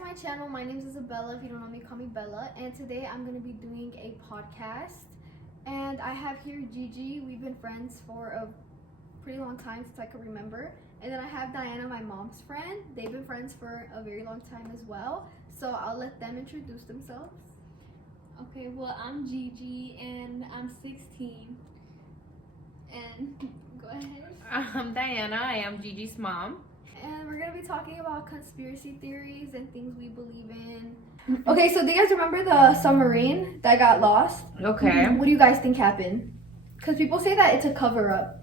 to my channel. My name is Isabella. If you don't know me, call me Bella. And today I'm going to be doing a podcast. And I have here Gigi. We've been friends for a pretty long time since I can remember. And then I have Diana, my mom's friend. They've been friends for a very long time as well. So I'll let them introduce themselves. Okay, well, I'm Gigi and I'm 16. And go ahead. I'm Diana. I am Gigi's mom. And we're going to be talking about conspiracy theories and things we believe in. Okay, so do you guys remember the submarine that got lost? Okay. What do you guys think happened? Because people say that it's a cover-up.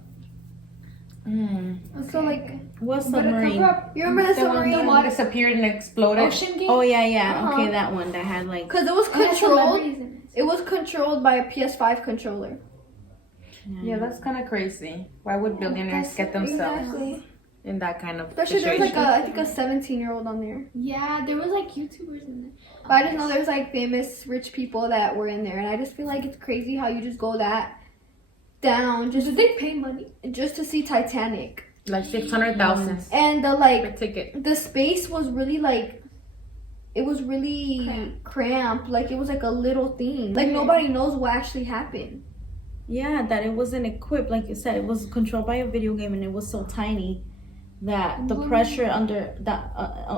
So, like, what submarine? you remember the submarine? The one disappeared and exploded. Ocean Gate? Oh, yeah. Okay, that one that had like... Because it was controlled. It was controlled by a PS5 controller. Yeah, that's kind of crazy. Why would billionaires get themselves in that kind of Especially situation? there's like I think a 17-year-old on there. Yeah, there was like YouTubers in there. But I just know there's like famous rich people that were in there, and I just feel like it's crazy how you just go that down just Did they pay money? Just to see Titanic. Like 600,000 And the per ticket. the space was really like it was really cramped. Like it was like a little thing. Like nobody knows what actually happened. Yeah, that it wasn't equipped. Like you said, it was controlled by a video game, and it was so tiny that the pressure under that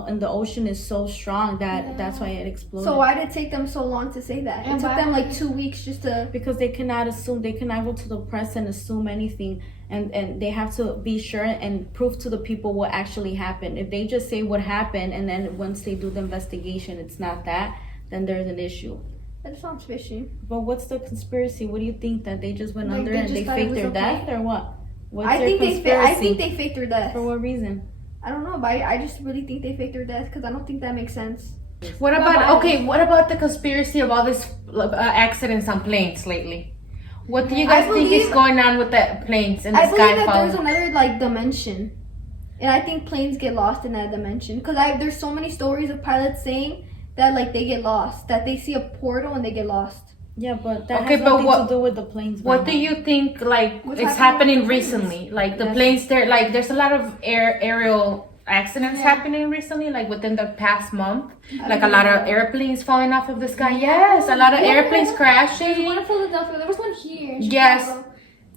in the ocean is so strong that that's why it exploded. So why did it take them so long to say that? It took them like 2 weeks just to... Because they cannot go to the press and assume anything, and they have to be sure and prove to the people what actually happened. If they just say what happened and then once they do the investigation it's not that, then there's an issue. That sounds fishy. But what's the conspiracy? What do you think, that they just went Like, under they and just they thought it faked was their okay? death, or what? What's I their think conspiracy? they faked their death. For what reason? I don't know, but I just really think they faked their death because I don't think that makes sense. What about the conspiracy of all this accidents on planes lately? What do you guys think is going on with the planes and the I believe sky that falling? there's another like dimension, and I think planes get lost in that dimension because there's so many stories of pilots saying that like they get lost, that they see a portal and they get lost. Yeah, but that has nothing to do with the planes. What do you think it's happening recently? Like the planes, there's a lot of aerial accidents happening recently, like within the past month. Like a lot of airplanes falling off of the sky. Yes, a lot of airplanes crashing. There's one in Philadelphia. There was one here. In Yes. Chicago.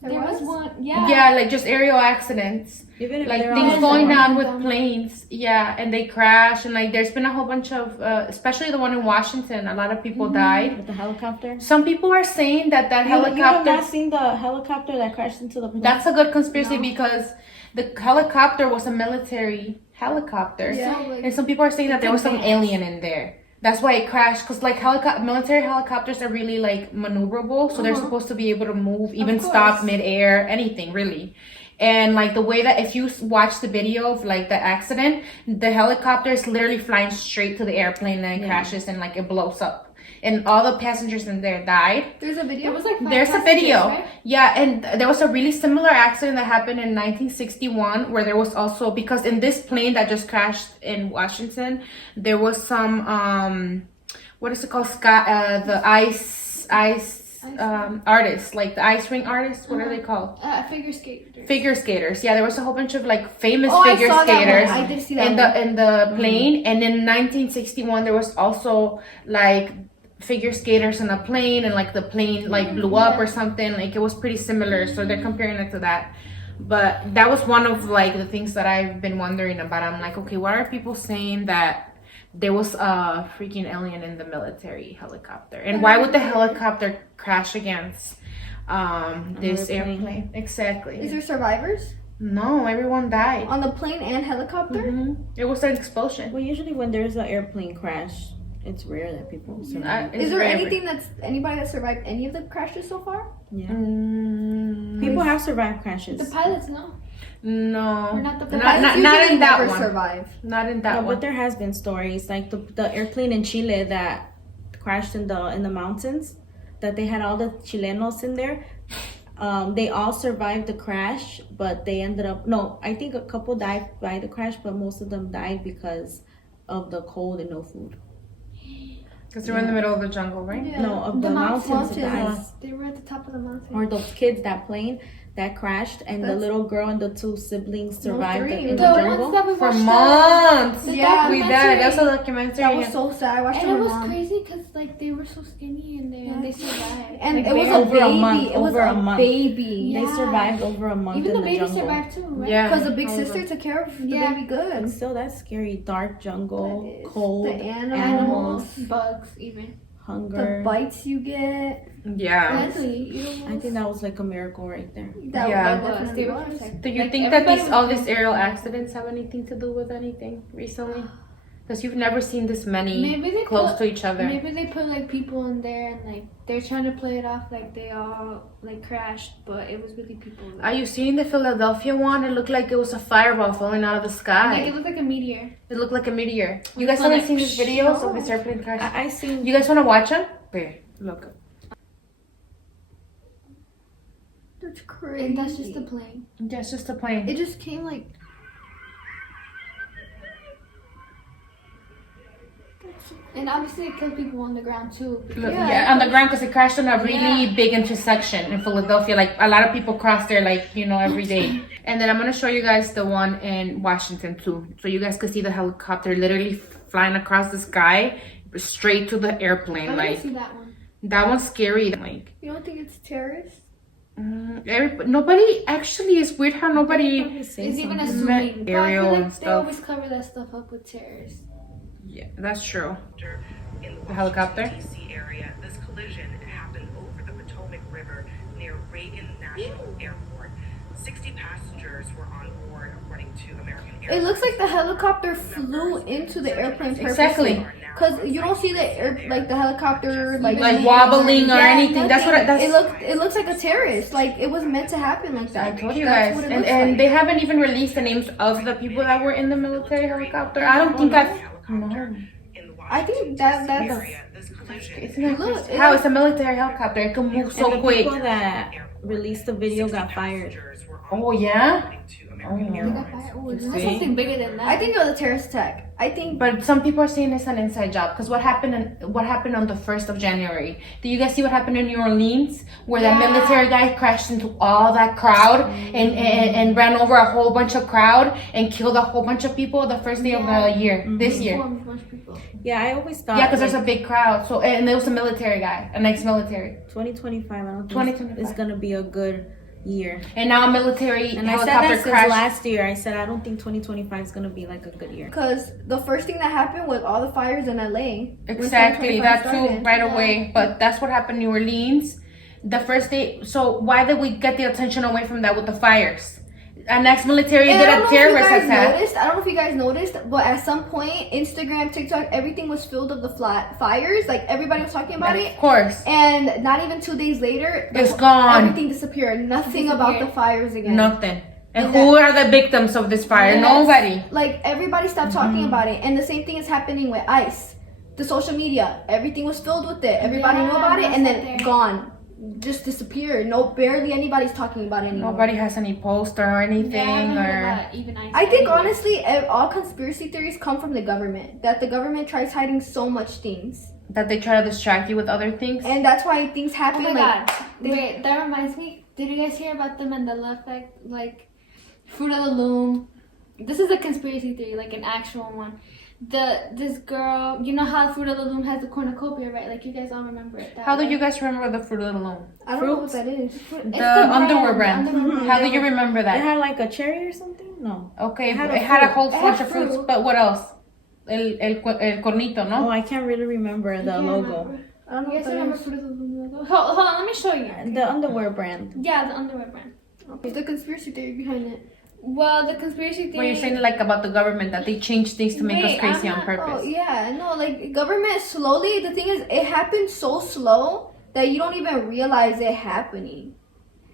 There was one. Yeah. Yeah, like just aerial accidents. Even if Like they're things on going the down with planes. Yeah, and they crash. And like there's been a whole bunch of, especially the one in Washington, a lot of people died. with the helicopter. Some people are saying that helicopter... You have not seen the helicopter that crashed into the plane? That's a good conspiracy because the helicopter was a military helicopter. Yeah. And some people are saying that there was some alien in there. That's why it crashed. Because like military helicopters are really like maneuverable. So they're supposed to be able to move, even stop midair, anything really. And like the way that if you watch the video of like the accident, the helicopter is literally flying straight to the airplane and it crashes and like it blows up. And all the passengers in there died. There's a video. It was like There's a video. Right? Yeah, and there was a really similar accident that happened in 1961 where there was also, because in this plane that just crashed in Washington, there was some what is it called? The ice artists, like the ice ring artists. What are they called? Figure skaters. Figure skaters. Yeah, there was a whole bunch of like famous I figure saw that skaters one. I did see that in the plane. And in 1961 there was also like figure skaters in a plane, and like the plane like blew up or something. Like it was pretty similar, so they're comparing it to that. But that was one of like the things that I've been wondering about. I'm like, okay, why are people saying that there was a freaking alien in the military helicopter, and why would the helicopter crash against this airplane? Exactly. Is there survivors No, everyone died on the plane and helicopter? It was an explosion. Well, usually when there's an airplane crash, it's rare that people survive. Is there anybody that survived any of the crashes so far? Yeah. People have survived crashes. The pilots, no. No, Or not the not in that one. Survive. Not in that one. But there has been stories like the airplane in Chile that crashed in the mountains, that they had all the Chilenos in there. They all survived the crash, but they ended up I think a couple died by the crash, but most of them died because of the cold and no food. Because they were in the middle of the jungle, right? Yeah. No, of the mountains of the mountains. ice. They were at the top of the mountain. Or those kids, that plane, that crashed, and the little girl and the two siblings survived three. in the The jungle. ones that we For watched months. the Yeah, We died. That's a documentary. That was so sad. I watched And it it with was my mom. crazy because like they were so skinny in there and they survived. And Like, it was barely. a Over a baby. month, It was over a a month. baby. They Yeah. survived over a month Even in the the baby jungle. survived too, right? Yeah. Because the big Over. sister took care of the Yeah. baby good. And still, that's scary. Dark jungle, That is. cold, The animals, bugs, even. hunger. The bites you get. Yeah. Deadly. I think that was like a miracle right there. That, Yeah. that Was. definitely They were was. protected. Do you Like, think that everybody all was- these aerial accidents have anything to do with anything recently? Because you've never seen this many Maybe they close put, to each other. Maybe they put like people in there and like they're trying to play it off like they all like crashed, but it was really people. Are you seeing the Philadelphia one? It looked like it was a fireball falling out of the Like sky. it looked like a meteor. It looked like a meteor. You guys Well, haven't like, seen these videos no. of this airplane crash? I seen. You guys want to watch them? Here, look. That's crazy. And that's just the plane. That's just a plane. It just came like. And obviously it killed people on the ground too. Look, Yeah, yeah, on the ground because it crashed on a really Yeah. big intersection in Philadelphia. Like a lot of people cross there, like every day. And then I'm gonna show you guys the one in Washington too, so you guys can see the helicopter literally flying across the sky straight to the airplane. I want Like to see that one. that one's scary. Like You don't think it's terrorists? nobody actually. It's weird how nobody. Probably say It's even something. assuming. But I Aerial feel and like they stuff. always cover that stuff up with terrorists. Yeah, that's true. In The helicopter? Washington, D.C. area. This collision happened over the Potomac River near Reagan National Airport. 60 passengers were on board, according to American Airlines. It looks like the helicopter flew into the airplane purposely. Exactly. Cause you don't see the helicopter like wobbling or Yeah, anything. That's what. That's. It looks like a terrorist. Like it was meant to happen like that. I told you That's guys, what it and looks and like. they haven't even released the names of the people that were in the military helicopter. I don't think I've. No. I think that's This collision Isn't it? Look, it How looks- it's a military helicopter? It can move And so the quick. people that released the video got fired. Oh yeah. They got fired. Oh, See? that's something bigger than that. I think it was a terrorist attack. I think But some people are saying it's an inside job because what happened on the 1st of January? Did you guys see what happened in New Orleans where that Yeah. military guy crashed into all that crowd and ran over a whole bunch of crowd and killed a whole bunch of people the first day of the year, this year? Informed a bunch of people. Yeah, I always thought. Yeah, because there's a big crowd. So and there was a military guy, an ex-military, 2025. I don't think 2025. it's gonna be a good year. and now a military And I said helicopter that since crashed. last year. I said I don't think 2025 is gonna be like a good year. because the first thing that happened was all the fires in LA. Exactly, 2025 that too, started. right Yeah. away. But that's what happened in New Orleans. The first day. So why did we get the attention away from that with the fires? An ex-military And did I a don't know if you terrorist guys attack. noticed. I don't know if you guys noticed, but at some point, Instagram, TikTok, everything was filled of the fires. Like everybody was talking about it, Of course, and not even 2 days later, it's gone. everything disappeared. Nothing about the fires again. Nothing. And And who are the victims of this fire? And Nobody. Like everybody stopped talking about it, and the same thing is happening with ICE. The social media, everything was filled with it. Everybody knew about it, and then gone, just disappeared. No, barely anybody's talking about it anymore. Nobody has any poster or anything, Yeah, I haven't heard or that, even I think anyway. honestly, all conspiracy theories come from the government. That the government tries hiding so much things, that they try to distract you with other things. and that's why things Oh happen. my like, god. Wait, that reminds me. Did you guys hear about the Mandela effect? Like, Fruit of the Loom. This is a conspiracy theory, like an actual one. This girl, you know how Fruit of the Loom has the cornucopia, right? Like, you guys all remember it. How do you guys remember the Fruit of the Loom? I don't know what that is. The underwear brand. How do you remember It that? had like a cherry or something. No. Okay, It had a it had a fruit. whole It bunch had of fruits, fruit. but what else? El cornito, Oh, no? I can't really remember the logo. I don't know You what guys that remember is. Fruit of the Loom logo? Hold on, let me show you. The underwear brand. Yeah, the underwear brand. What's the conspiracy theory behind it? Well, the conspiracy theory. Where you're saying like about the government that they change things to make us Wait, crazy I'm on not- purpose. Oh yeah, no, like government slowly. The thing is, it happens so slow that you don't even realize it happening.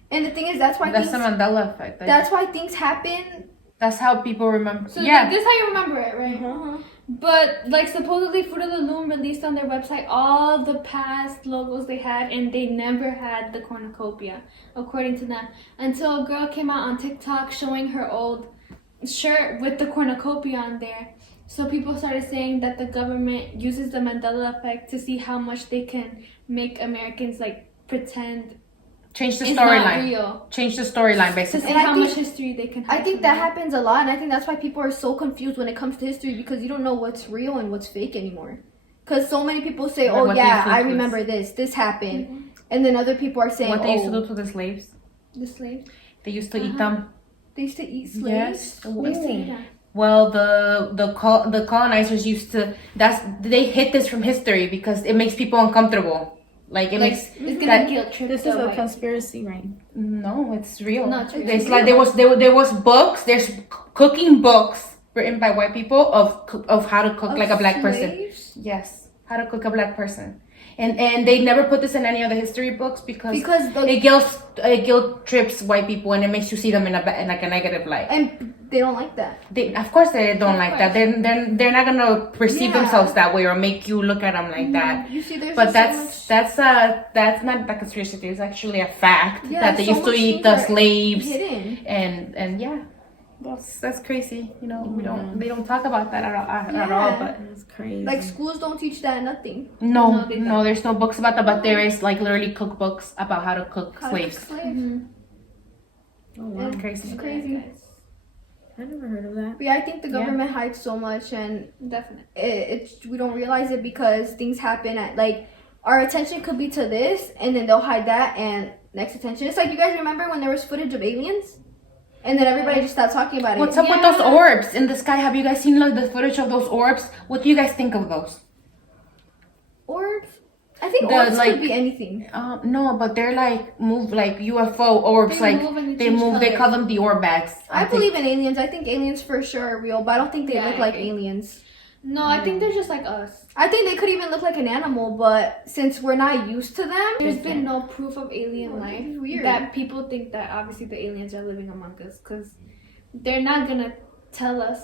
And the thing is, that's why That's the things, Mandela effect. that's why things happen. That's how people remember. So Yeah. like, this is how you remember it, right? Uh-huh. But like supposedly Fruit of the Loom released on their website all the past logos they had, and they never had the cornucopia, according to them, until a girl came out on TikTok showing her old shirt with the cornucopia on there. So people started saying that the government uses the Mandela effect to see how much they can make Americans like pretend Change the is not storyline. real. Change the storyline, To basically. see And I how think- much history they can. I have think from that it. happens a lot, and I think that's why people are so confused when it comes to history, because you don't know what's real and what's fake anymore. Because so many people say, Like "Oh what yeah, they I think was- remember this happened," and then other people are saying, What they used to "Oh, do to the slaves. The slaves. They used to eat them. they used to eat slaves." Yes. They used to eat them. Well, the colonizers used to. They hit this from history because it makes people uncomfortable. Like it makes It's gonna that. guilt trip. This is a conspiracy, right? No, it's real. No, it's real. It's like there was books. There's cooking books written by white people of how to cook like a black person. Slaves? Yes, how to cook a black person, and they never put this in any of the history books because it guilt trips white people and it makes you see them in like a negative light. And they don't like that. Of course they don't Of like course. that. They're not gonna perceive Yeah. themselves that way or make you look at them like that. You see, there's But just so that's not a conspiracy theory. It's actually a fact Yeah, that they so used to much eat things the are slaves much hidden. and yeah, that's crazy. You know, they don't talk about that at all. But It's crazy. Like schools don't teach that nothing. no, they don't. there's no books about that. But there is like literally cookbooks about how to cook How to slaves. cook slaves. Oh, wow. It's Crazy. It's crazy. I never heard of that. But yeah, I think the Yeah. government hides so much, and Definitely. it's we don't realize it because things happen at like our attention could be to this, and then they'll hide that, and next attention. It's like you guys remember when there was footage of aliens, and then everybody just stopped talking about it. What's up with those orbs in the sky? Have you guys seen like the footage of those orbs? What do you guys think of those? Orbs? I think The, orbs like- could be anything. No, but they're like move like UFO orbs. They Like move and they change move. They color. call them the orb bags. I believe in aliens. I think aliens for sure are real, but I don't think they Yeah, look I like agree. aliens. No, I think they're just like us. I think they could even look like an animal, but since we're not used to them, There's been no proof of alien life. It's weird. That people think that obviously the aliens are living among us because they're not gonna tell us.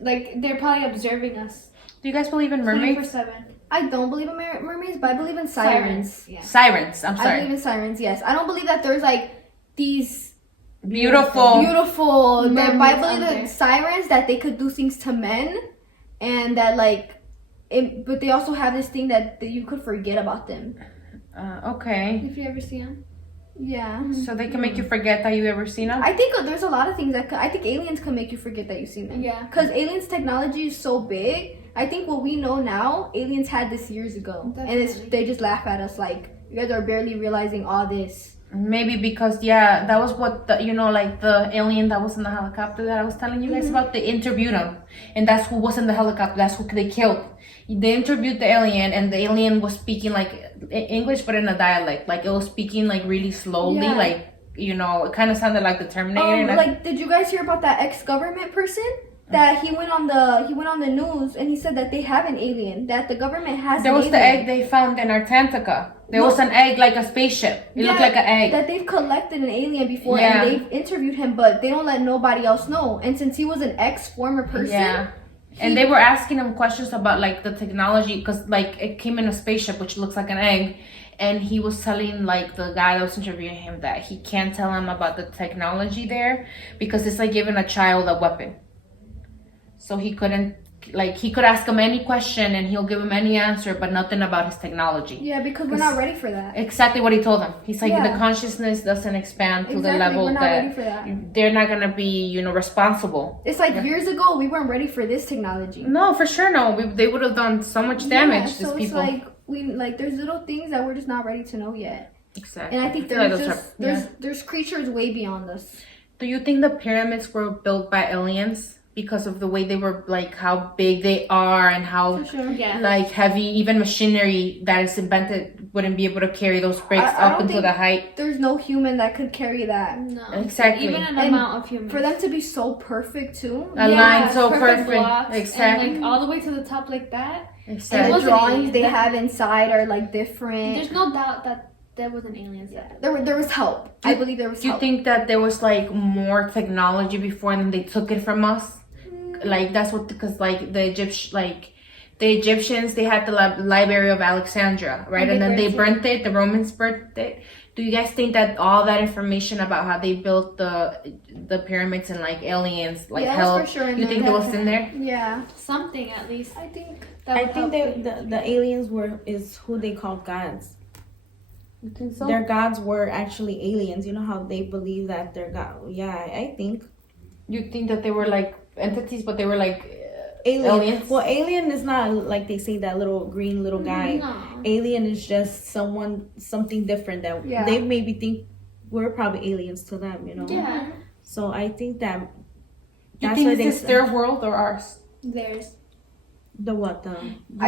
Like they're probably observing us. Do you guys believe in mermaids? 24/7. I don't believe in mermaids, but I believe in sirens. Yeah. Sirens. I'm I sorry. believe in sirens. Yes, I don't believe that there's like these Beautiful. beautiful. But I Mermaids believe out that there. sirens that they could do things to men, and that like, but they also have this thing that you could forget about them. Okay. If you ever see them. Yeah, So they can make you forget that you ever seen them. I think there's a lot of things that I think aliens can make you forget that you've seen them. Yeah. Because aliens' technology is so big. I think what we know now, aliens had this years ago, and Definitely. they just laugh at us like you guys are barely realizing all this. Maybe because that was what like the alien that was in the helicopter that I was telling you guys about. They interviewed him, and that's who was in the helicopter. That's who they killed. They interviewed the alien, and the alien was speaking like English, but in a dialect. Like it was speaking like really slowly, Yeah. like it kind of sounded like the Terminator. and I- Like, did you guys hear about that ex-government person? That he went on the news and he said that they have an alien. That the government has. There an was the alien. egg they found in Antarctica. There No. was an egg like a spaceship. It looked like an egg. That they've collected an alien before Yeah. and they've interviewed him, but they don't let nobody else know. And since he was an former person, Yeah. And they were asking him questions about like the technology because like it came in a spaceship which looks like an egg, and he was telling like the guy that was interviewing him that he can't tell him about the technology there because it's like giving a child a weapon. So he couldn't he could ask him any question and he'll give him any answer, but nothing about his technology. Yeah, because we're not ready for that. Exactly what he told him. He's like Yeah. the consciousness doesn't expand to the Exactly, level we're not that ready for that. they're not gonna be responsible. It's like years ago we weren't ready for this technology. No, for sure, no. They would have done so much damage. Yeah, so these it's people. like there's little things that we're just not ready to know yet. Exactly. And I think feel like there's those just are- there's creatures way beyond us. Do you think the pyramids were built by aliens because of the way they were, like how big they are and how For sure. Yeah. like heavy, even machinery that is invented wouldn't be able to carry those bricks I up don't into think- the height? There's no human that could carry that. No. Exactly. Even an And amount of humans. For them to be so perfect too. Aligned so perfect perfect. blocks, Exactly. And like all the way to the top like that. And Exactly. the wasn't drawings alien. they have inside are like different. There's no doubt that there wasn't aliens there. There was help. I believe there was Do you help. think that there was like more technology before and then they took it from us? Like that's what, because like the Egyptians, they had the Library of Alexandria, right? And And they then they burnt burnt it. The Romans burnt it. Do you guys think that all that information about how they built the pyramids and like aliens like Yeah, it was helped? for sure in You think there. it was in there? Yeah. Something at least. I think That I would think help. the aliens is who they call gods. You think so? their gods were actually aliens. You know how they believe that their god. Yeah, I think You think that they were like entities, but they were like aliens. Well, alien is not like they say that little green little guy. No. Alien is just something different that Yeah. they maybe think we're probably aliens to them. You know. Yeah. So I think that You that's think why this is their world or ours? Theirs. the what the.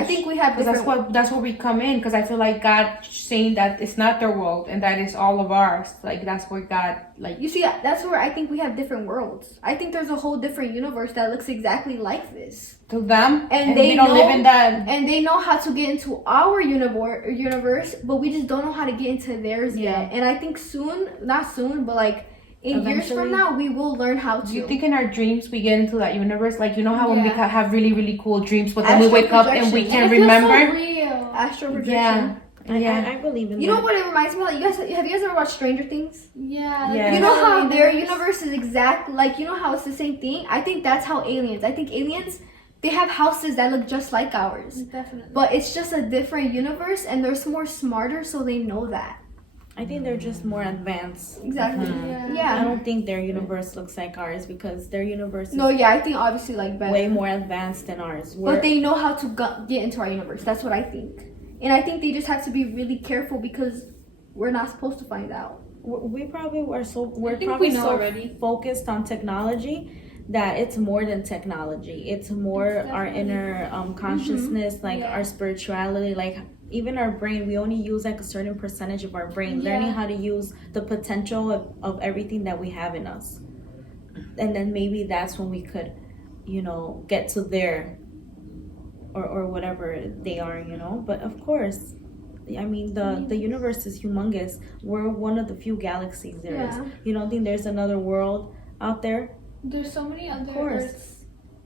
I think we have Because different. that's where we come in. Because I feel like God saying that it's not their world and that is all of ours. Like that's where God like. You see, that's where I think we have different worlds. I think there's a whole different universe that looks exactly like this. To them, And they they don't live know- in that. And they know how to get into our universe, but we just don't know how to get into theirs yet. And I think not soon, but like in years Eventually. from now, we will learn how to. Do you think in our dreams we get into that universe? Like you know how when we Yeah. have really really cool dreams, but then we Astral wake up and we projection. can't It feels remember. so real. Astral projection? Yeah. I believe in You that. know what it reminds me of? Have you guys ever watched Stranger Things? Yeah. Yeah. You know how their universe is exact, like you know how it's the same thing. I think that's how aliens. I think aliens, they have houses that look just like ours, Definitely. but it's just a different universe, and they're more smarter, so they know that. I think they're just more advanced. Exactly. Mhm. Yeah. I Yeah. don't think their universe looks like ours because their universe is No, yeah, I think obviously like better. way more advanced than ours. But they know how to get into our universe. That's what I think. And I think they just have to be really careful because we're not supposed to find out. we probably are so we're think probably we know so already. focused on technology that it's more than technology. It's more It's our definitely- inner consciousness, like Yeah. our spirituality, like even our brain. We only use like a certain percentage of our brain, learning Yeah. how to use the potential of everything that we have in us. And then maybe that's when we could, get to there or whatever they are, But of course, I mean, the universe is humongous. We're one of the few galaxies there is. Yeah. You don't think there's another world out there? There's so many other course. Earths.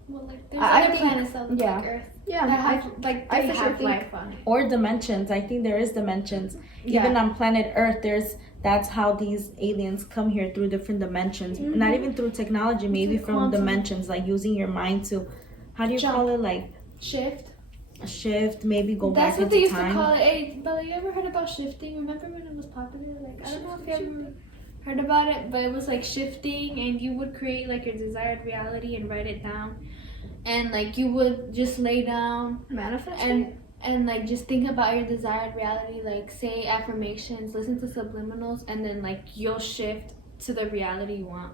Well, like there's I other think- planets that look yeah. like Earth. Yeah, That have like I they for sure have think- life on it. Or dimensions. I think there is dimensions. Yeah. Even on planet Earth, that's how these aliens come here, through different dimensions. Not even through technology, maybe Through from quantum. dimensions, like using your mind to, how do you Jump. call it, like Shift. a shift, maybe go That's back what they into used time. to call it. Hey, Bella, you ever heard about shifting? Remember when it was popular? Like, I don't know if you ever heard about it, but it was like shifting, and you would create like your desired reality and write it down, and like you would just lay down manifest. and like just think about your desired reality, like say affirmations, listen to subliminals, and then like you'll shift to the reality you want.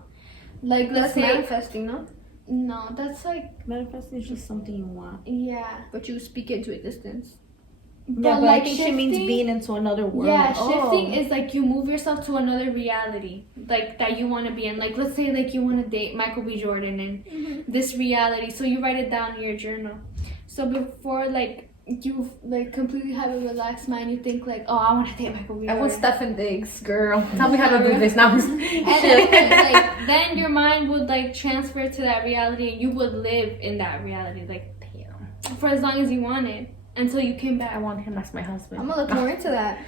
Like let's that's say manifesting, no? no, that's like Manifesting is just something you want. yeah. But you speak it into existence. Yeah, but like I think she means shifting- being into another world. Yeah, shifting Oh. is like you move yourself to another reality, like that you want to be in. Like let's say like you want to date Michael B. Jordan in this reality, so you write it down in your journal. So before like you like completely have a relaxed mind, you think like, oh, I want to date Michael B. I Jordan. want Stefan Diggs, girl. Tell me how to do this now. And then, like, then your mind would like transfer to that reality, and you would live in that reality, like for as long as you wanted, until you came back. I want him as my husband. I'm gonna look more into that.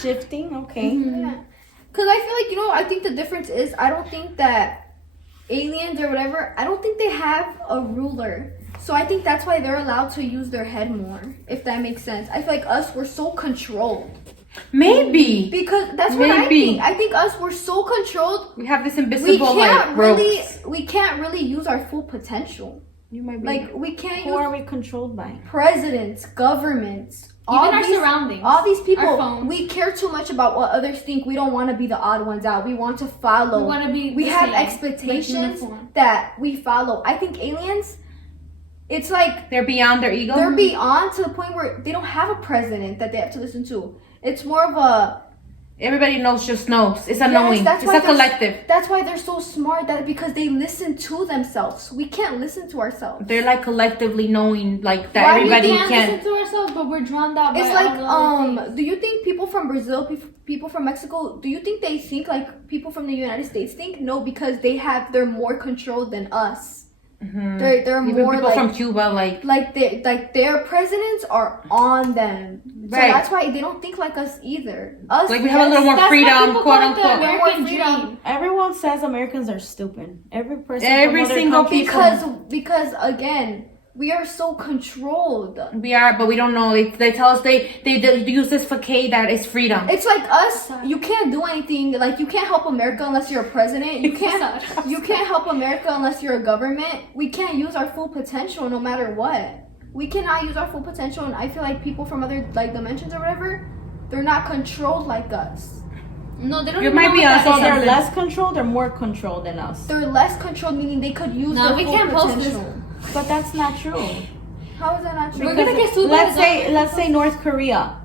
Shifting, okay. Yeah. Because I feel like, I think the difference is I don't think that aliens or whatever, I don't think they have a ruler. So I think that's why they're allowed to use their head more, if that makes sense. I feel like us, we're so controlled. Maybe Because that's what I Maybe. think. I think us, we're so controlled. we have this We invisible can't like really, ropes. we can't really use our full potential. You might be Like we can't Who use are we controlled by? presidents, governments, Even all our these surroundings. all these Our people. phones. We care too much about what others think. We don't want to be the odd ones out. We want to follow. We want to be. We the have same, expectations like uniform. that we follow. I think aliens, it's like they're beyond their ego. they're beyond to the point where they don't have a president that they have to listen to. It's more of a, Everybody just knows. It's a Yes, knowing. that's It's why a there's- collective. that's why they're so smart, that because they listen to themselves. We can't listen to ourselves. They're like collectively knowing like that Why we everybody We can't can. listen to ourselves, but we're drowned out. It's by like, all the other things. do you think people from Brazil, people from Mexico, do you think they think like people from the United States think? No, because they're more controlled than us. Mhm. They're Even more people like, from Cuba, like their presidents are on them. So Right. that's why they don't think like us either. Us, we have a little more That's why freedom, people quote call it the unquote. American Freedom. dream. Everyone says Americans are stupid. Every person. Every from other single countries people. because again, We are so controlled. We are, but we don't know. They tell us they use this facade that is freedom. It's like us. You can't do anything. Like, you can't help America unless you're a president. You can't help America unless you're a government. We can't use our full potential no matter what. We cannot use our full potential, and I feel like people from other like dimensions or whatever, they're not controlled like us. No, they don't. It might be us. So they're less controlled or more controlled than us. They're less controlled, meaning they could use their we full can't post potential. this. But that's not true. How is that not true? We're gonna get sued. Let's say North Korea.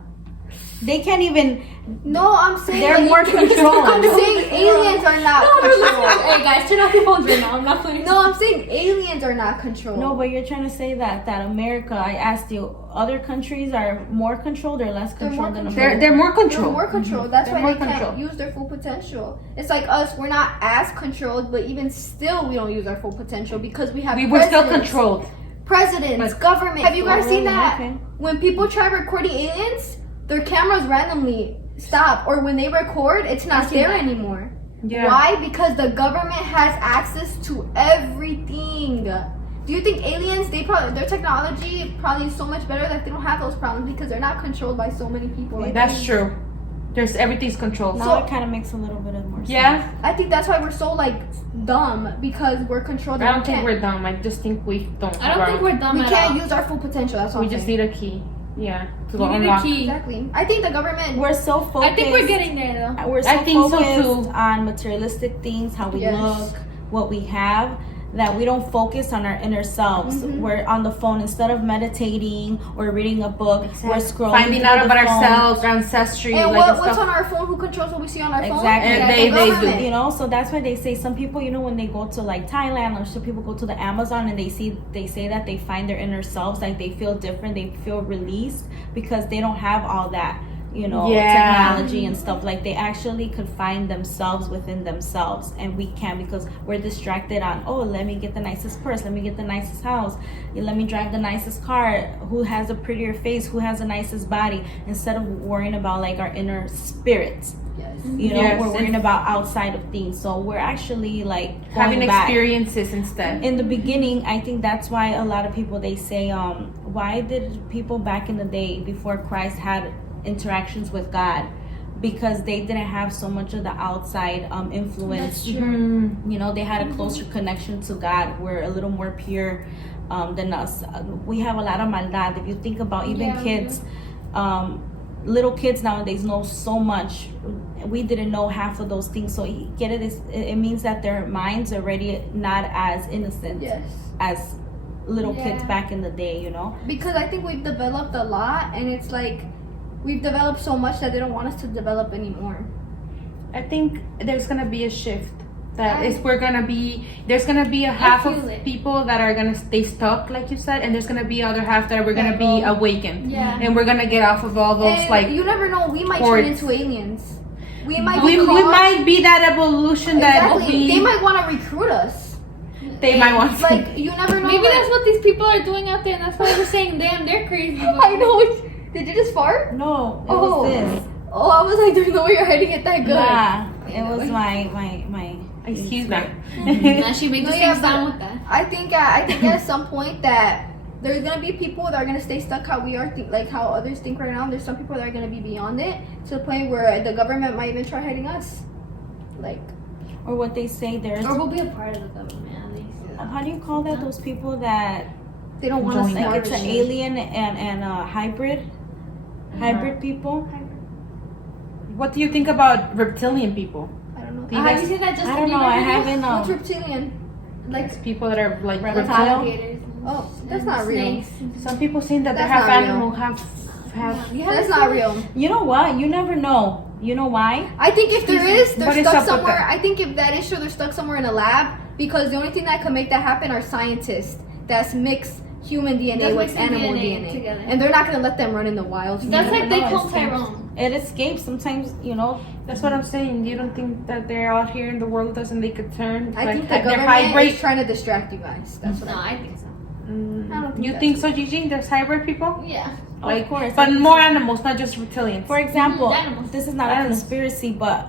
They can't even. No, I'm saying They're more controlled. I'm saying aliens are not controlled. Hey guys, turn off your phones right now. I'm not playing. No, I'm saying aliens are not controlled. No, but you're trying to say that America. I asked you, other countries are more controlled or less They're controlled more than controlled. America? They're more They're controlled. more controlled. That's They're why more they can't controlled. use their full potential. It's like us. We're not as controlled, but even still, we don't use our full potential because we have. We're still presidents. controlled. Presidents, government. Have you guys seen that? Okay. When people try recording aliens, their cameras randomly stop, or when they record, it's not there anymore. Yeah. Why? Because the government has access to everything. Do you think aliens? Their technology probably is so much better that they don't have those problems because they're not controlled by so many people. Like That's true. Everything's controlled. Now it kind of makes a little bit of more sense. Yeah. I think that's why we're so like dumb because we're controlled. I don't think we're dumb. I just think we don't. I don't think we're dumb We at can't all. use our full potential. That's all. We just need a key. Yeah. To We need a unlock. key. Exactly. I think the government. We're so focused. I think we're getting there though. We're so I think so, focused too. on materialistic things, how we Yes. look, what we have, that we don't focus on our inner selves. Mhm. We're on the phone instead of meditating or reading a book. We're scrolling. Finding through out the about phone. ourselves, our ancestry, And like what's stuff. on our phone? Who controls what we see on our phone? Exactly. And The they do. government. You know, so that's why they say some people, you know, when they go to like Thailand or some people go to the Amazon and they say that they find their inner selves, like they feel different, they feel released because they don't have all that, you know, Yeah. technology and stuff. Like they actually could find themselves within themselves, and we can't because we're distracted on, oh, let me get the nicest purse, let me get the nicest house, let me drive the nicest car, who has a prettier face, who has the nicest body, instead of worrying about like our inner spirits. You know, Yes, we're worrying about outside of things. So we're actually like Having going back. experiences instead. In the beginning, I think that's why a lot of people they say, why did people back in the day before Christ had interactions with God? Because they didn't have so much of the outside influence. Mhm. You know, they had a closer connection to God. We're a little more pure than us. We have a lot of maldad. If you think about even kids, little kids nowadays know so much. We didn't know half of those things. So it means that their minds are already not as innocent Yes. as little kids Yeah. back in the day, you know? Because I think we've developed a lot, and it's like we've developed so much that they don't want us to develop anymore. I think there's gonna be a shift. There's gonna be a half of feel it. people that are gonna stay stuck, like you said, and there's gonna be other half that we're gonna That be go. awakened, Yeah. and we're gonna get off of all those And like. you never know, we might hordes. turn into aliens. We might We become- might be that evolution exactly. that we. They might want to recruit us. They might want to. Like, you never know. Maybe like- that's what these people are doing out there, and that's why we're saying, damn, they're crazy. I know. Did you just fart? No, it Oh. was this. Oh, I was like, there's no way you're hiding it that good. Nah, it was my Excuse me. Now she makes No, the yeah, same but- sound with that. I think at some point that there's gonna be people that are gonna stay stuck how we are, like how others think right now. There's some people that are gonna be beyond it to the point where the government might even try hiding us. Like, or what they say there's. Or we'll be a part of the government at least. How do you call that? Those people that they don't want us Join to like it's an alien and hybrid people. What do you think about reptilian people? I don't know. Do you Have guys- you seen that Justin I don't know. Bieber I video? haven't. What's reptilian? Like people that are like Reptile? reptile. Alligators. Oh, that's not real. Snakes. Some people saying that they That's have not real. animal have. That's not real. You know what? You never know. You know why? I think if there is, they're What is stuck up with somewhere. that? I think if that is true, they're stuck somewhere in a lab because the only thing that can make that happen are scientists that's mix human DNA That's with mixing animal DNA DNA, together. and they're not gonna let them run in the wild. You That's never like they know. call Tyrone. It escapes sometimes. You know. That's what I'm saying. You don't think that they're out here in the world and they could turn? I like, think the they're government hybrid. is trying to distract you guys. That's what No, I I think so. I don't think You that's think so, Gigi? There's hybrid people? Yeah. Like, of course. but more animals, not just reptilians. For example, Animals. this is not a Animals. conspiracy, but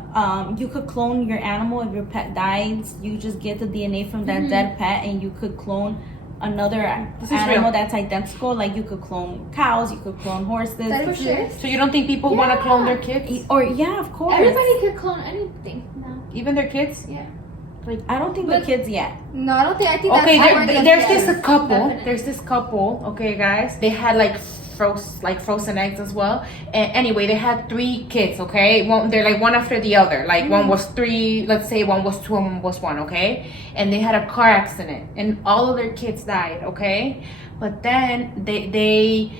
you could clone your animal if your pet dies. You just get the DNA from that Mhm. dead pet, and you could clone another This is animal real. that's identical. Like you could clone cows, you could clone horses. That For sure. So you don't think people want to clone their kids? Or yeah, of course. Everybody could clone anything now. Even their kids? I don't think the But- kids yet. No, I don't think. I think Okay, that's there's this couple. Definitely. There's this couple. Okay, guys, they had like frozen eggs as well. And anyway, they had 3 kids. Okay, they're like one after the other. Like one was 3. Let's say one was 2 and one was 1. Okay, and they had a car accident, and all of their kids died. Okay, but then they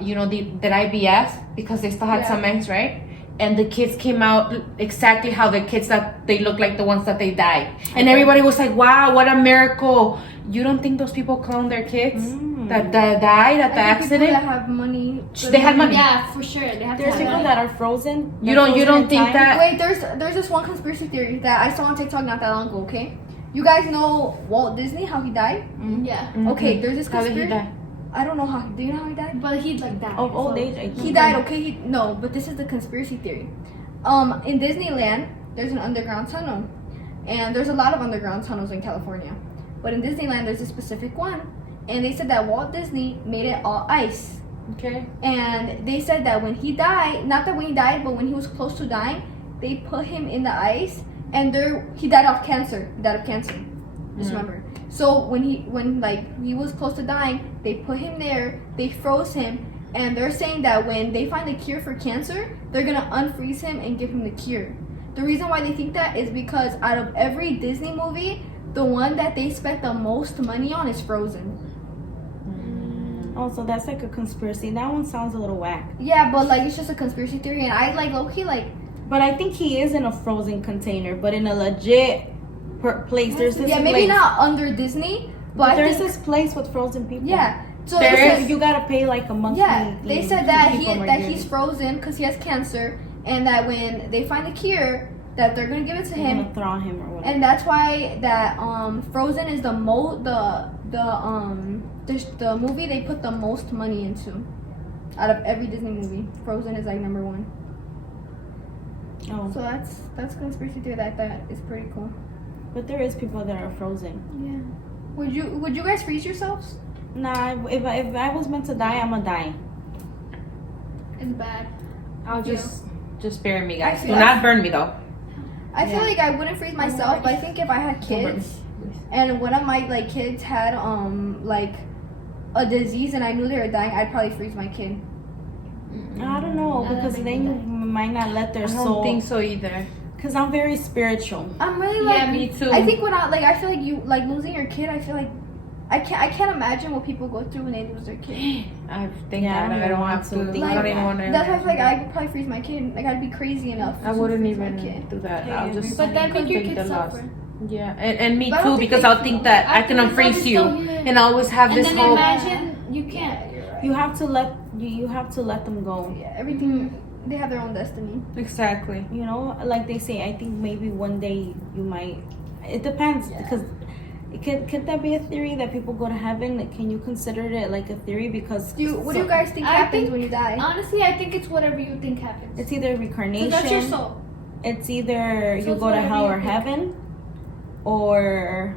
you know, they did IVF because they still had some eggs, right? And the kids came out exactly how the kids that they look like the ones that they died. And everybody was like, wow, what a miracle. You don't think those people clone their kids that died at the accident? That have money. They had money. Yeah, for sure. They have There's to people have that are frozen. You They're don't frozen in think time. that? Wait, there's this one conspiracy theory that I saw on TikTok not that long ago. Okay, you guys know Walt Disney, how he died? Yeah. Okay, there's this How did he conspiracy. die? I don't know how. Do you know how he died? But he'd like that. Of old age, I think. He died. Okay, no, but this is the conspiracy theory. In Disneyland, there's an underground tunnel, and there's a lot of underground tunnels in California. But in Disneyland, there's a specific one, and they said that Walt Disney made it all ice. Okay. And they said that when he died, not that when he died, but when he was close to dying, they put him in the ice, and he died of cancer. He died of cancer. Just remember. So when he was close to dying, they put him there. They froze him, and they're saying that when they find a cure for cancer, they're gonna unfreeze him and give him the cure. The reason why they think that is because out of every Disney movie, the one that they spent the most money on is Frozen. Oh, so that's like a conspiracy. That one sounds a little whack. Yeah, but like it's just a conspiracy theory, and I like low-key like. But I think he is in a frozen container, but in a legit place. There's this Yeah, maybe place. not under Disney, but I there's think, this place with frozen people. yeah. So There they is. said, You gotta pay like a monthly. yeah, they fee said to that keep him or he's you're- frozen because he has cancer, and that when they find the cure, that they're gonna give it to They're him, gonna throw him or whatever. and that's why that Frozen is the the movie they put the most money into out of every Disney movie. Frozen is like number 1. Oh, So that's conspiracy theory that is pretty cool. but there is people that are frozen. Yeah. Would you guys freeze yourselves? Nah, if I was meant to die, I'ma die. It's bad. I'll just bury me, guys. I Do feel not burn me though. I feel like I wouldn't freeze myself, but I think if I had kids and one of my like kids had like a disease and I knew they were dying, I'd probably freeze my kid. I don't know, That because makes then me you might not let their I don't soul. think so either. Because I'm very spiritual. I'm really like Yeah, Me too. I think when I feel like you like losing your kid, I feel like I can't imagine what people go through when they lose their kid. I think Yeah, that I don't have to. think I don't like even want to. That's why I feel like I would probably freeze my kid. Like I'd be crazy enough. I to wouldn't freeze my even kid. do that. Yeah, I'll just. But that make your take kids the loss. suffer. Yeah, and me But I don't too, think because they I'll feel. think that I can think unfreeze it's you, still here. and I always have And this then whole. imagine you can't. You have to let them go. Yeah, everything they have their own destiny. Exactly. You know, like they say, I think maybe one day you might. It depends, because could that be a theory that people go to heaven? Can you consider it like a theory? Because What do you guys think I happens think- when you die? Honestly, I think it's whatever you think happens. it's either 'Cause reincarnation. that's your soul. It's either So you it's go to whatever hell you or think. heaven, or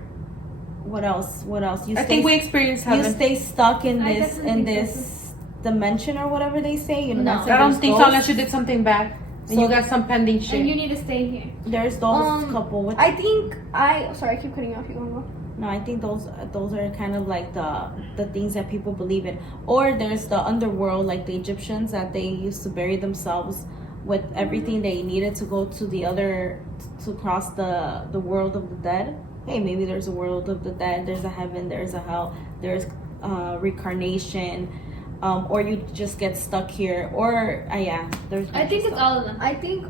what else? You I think we experience you heaven. stay stuck in I this definitely think this dimension or whatever they say. You know, No. that's I don't there's think so those- unless you did something bad and you So- got some pending And shit. you need to stay here. There's those couple. I think sorry, I keep cutting you off. You wanna go? No, I think those are kind of like the things that people believe in. Or there's the underworld, like the Egyptians, that they used to bury themselves with everything they needed to go to the other, to cross the world of the dead. Hey, maybe there's a world of the dead. There's a heaven. There's a hell. There's reincarnation. Or you just get stuck here. Or yeah, there's. I think it's all of them. I think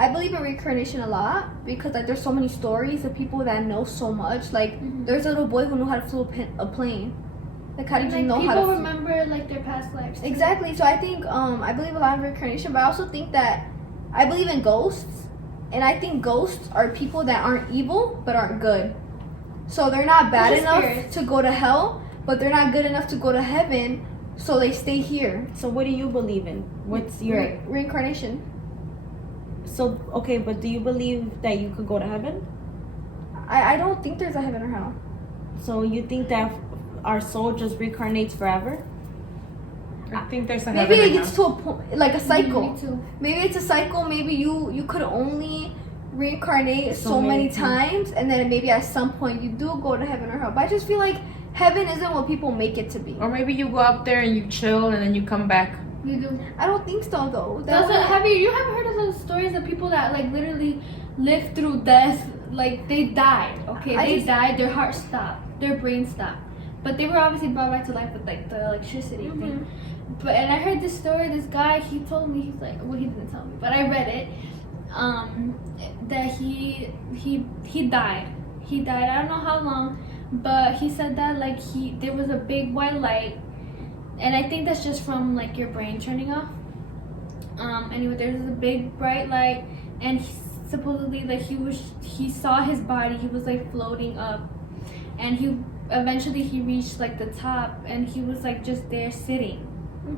I believe in reincarnation a lot because like there's so many stories of people that know so much. Like there's a little boy who knew how to fly a plane. Like how did you Like, know how people to? remember like their past lives. too. Exactly. So I think I believe a lot in reincarnation, but I also think that I believe in ghosts, and I think ghosts are people that aren't evil but aren't good. So they're not bad They're just enough spirits. to go to hell, but they're not good enough to go to heaven. So they stay here. So what do you believe in? What's your Reincarnation? so okay? But do you believe that you could go to heaven? I don't think there's a heaven or hell. So you think that our soul just reincarnates forever? I think there's a Maybe heaven it and gets hell. to a point, like a cycle. Me too. Maybe it's a cycle. Maybe you could only reincarnate so many times, and then maybe at some point you do go to heaven or hell. But I just feel like heaven isn't what people make it to be. Or maybe you go up there and you chill and then you come back. You do. I don't think so though. You haven't heard of those stories of people that like literally lived through death? Like they died. Okay, they died. Their heart stopped. Their brain stopped. But they were obviously brought back to life with like the electricity thing. But and I heard this story. This guy, he told me, he's like, well, he didn't tell me, but I read it. That he died. He died. I don't know how long, but he said that like there was a big white light, and I think that's just from like your brain turning off. Anyway, there was a big bright light, and supposedly like he saw his body. He was like floating up, and eventually he reached like the top, and he was like just there sitting.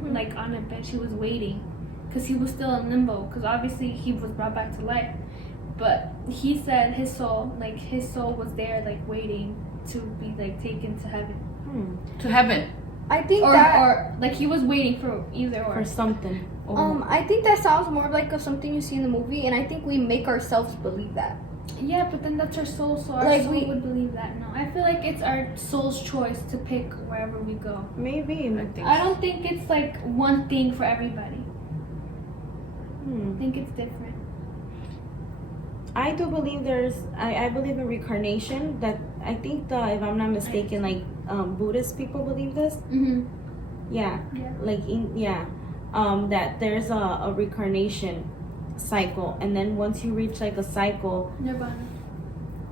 Like on a bench, he was waiting because he was still in limbo, because obviously he was brought back to life, but he said his soul was there like waiting to be like taken to heaven. To heaven. I think or like he was waiting for either or. For something. I think that sounds more like of something you see in the movie, and I think we make ourselves believe that. Yeah, but then that's our soul, so our Like soul would believe that. No, I feel like it's our soul's choice to pick wherever we go. Maybe. I don't think it's like one thing for everybody. I think it's different. I do believe I believe in reincarnation. That I think if I'm not mistaken, like Buddhist people believe this. Yeah. Like that there's a reincarnation cycle, and then once you reach like a cycle, Nirvana.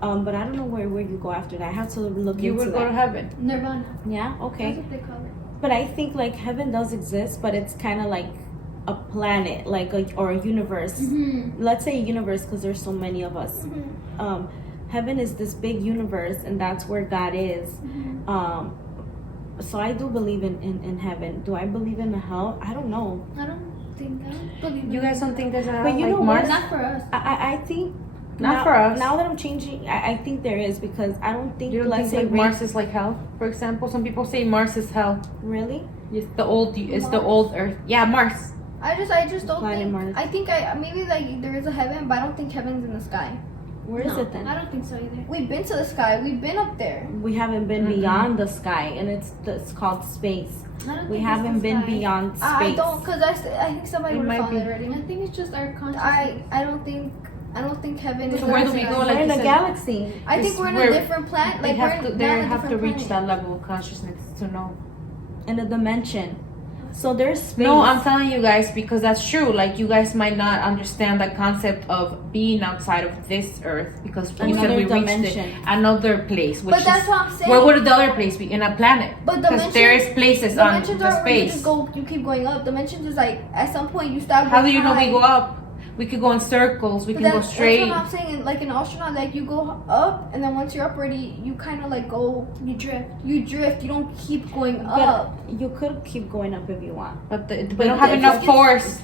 But I don't know where you go after that. I have to look into that. You would go to heaven. Nirvana. Yeah. Okay. That's what they call it. But I think like heaven does exist, but it's kind of like a planet, like or a universe. Let's say a universe, because there's so many of us. Heaven is this big universe, and that's where God is. So I do believe in heaven. Do I believe in the hell? I don't know. I don't believe You guys don't think there's a hell? But you like know Mars? Not for us. I think Not for us. Now that I'm changing, I think there is, because I don't think. You don't let's think say like Mars is like hell? For example, some people say Mars is hell. Really? It's the old Earth. Yeah, Mars. I just don't Planet think. Mars. I think maybe like there is a heaven, but I don't think heaven's in the sky. Where is it then? I don't think so either. We've been to the sky. We've been up there. We haven't been beyond the sky, and it's called space. I don't We think haven't it's the been sky. beyond space. I don't, cause I think somebody It would might have found be. it already. I think it's just our consciousness. I don't think heaven is. So where do we in the go, sky. like We're in you a said? galaxy. I think we're in a different planet. They Like have to, we're they not in a have to different reach planet. that level of consciousness to know. In a dimension. So there's space. No, I'm telling you guys, because that's true. Like, you guys might not understand the concept of being outside of this earth, because you said we reached another place. Which But that's is, what I'm saying. where would the other place be? In a planet. But Because there is places on dimensions the aren't where you space. just go. You keep going up. Dimensions is like at some point you stop. How do you know high. we go up? We could go in circles. We can go straight. That's what I'm saying. Like an astronaut, like you go up, and then once you're up already, you kind of like go. You drift. You drift. You don't keep going But up. you could keep going up if you want. But we don't have enough force.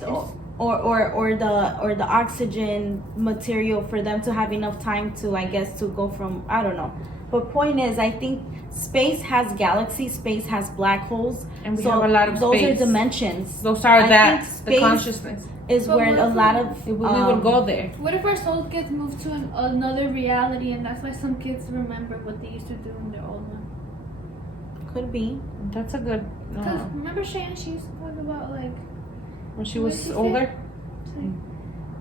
Or the oxygen material for them to have enough time to, I guess, to go from, I don't know. But point is, I think space has galaxies, space has black holes, And we have a lot of those space. are dimensions. Those are I that, think the space consciousness. Is But where what a if lot of We would go there. What if our soul gets moved to another reality, and that's why some kids remember what they used to do in their old one? could be. That's a good. Because remember Shan, she used to talk about like When she what was did she say? older,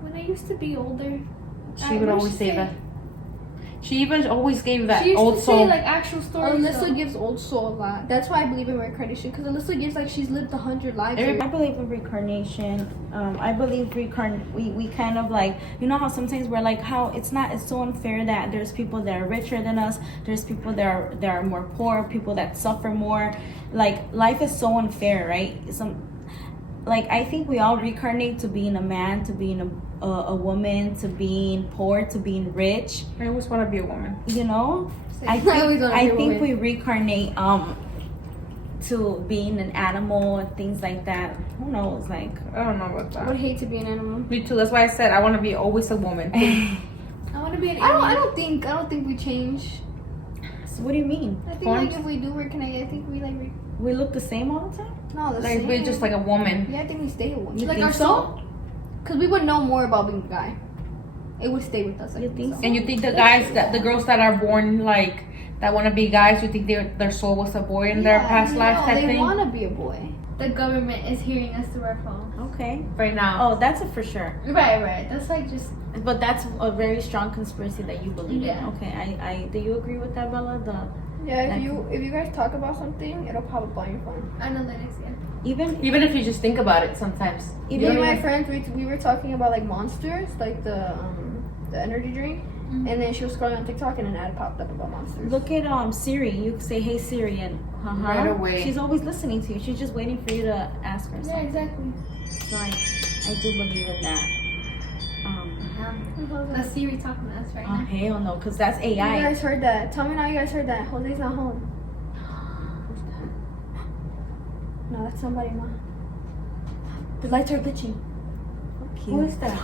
when I used to be older. she would always say that. She even always gave that She used old to soul. say like actual stories. Alyssa gives old soul a lot. That's why I believe in reincarnation, because Alyssa gives like she's lived 100 lives. I believe in reincarnation. I believe we kind of like, you know how sometimes we're like, how it's so unfair that there's people that are richer than us, there's people that are more poor, people that suffer more. Like, life is so unfair, right? I think we all reincarnate to being a man, to being a woman, to being poor, to being rich. I always want to be a woman. You know, I always wanna be I a think woman. we reincarnate to being an animal and things like that. Who knows? Like, I don't know about I that. would hate to be an animal. Me too. That's why I said I want to be always a woman. I want to be an I don't think we change. What do you mean? I think Forms? like if we do reconnect, I think we like We look the same all the time? no the Like same. we're just like a woman. Yeah, I think we stay a woman. You Like think our so? soul, because we would know more about being a guy. It would stay with us. I You think so? And you think the guys that the girls that are born like that want to be guys, you think their soul was a boy in their past life type they thing? want to be a boy. The government is hearing us through our phones. Okay. Right now. Oh, that's a for sure. Right. That's like just But that's a very strong conspiracy that you believe in. Yeah. Okay, I do you agree with that, Bella? Yeah, if you guys talk about something, it'll pop up on your phone. analytics, yeah. Even if you just think about it sometimes. Me and my friends, we were talking about like monsters, like the energy drink, and then she was scrolling on TikTok and an ad popped up about monsters. look at Siri. You say, "Hey Siri," and Right away. she's always listening to you. She's just waiting for you to ask her Yeah, something. exactly. So I do believe in that. That's Siri talking to us right Oh now. hell no, because that's You AI. guys heard that? Tell me now you guys heard that. Jose's not home. No, that's somebody, ma. The lights are glitching. Who is that?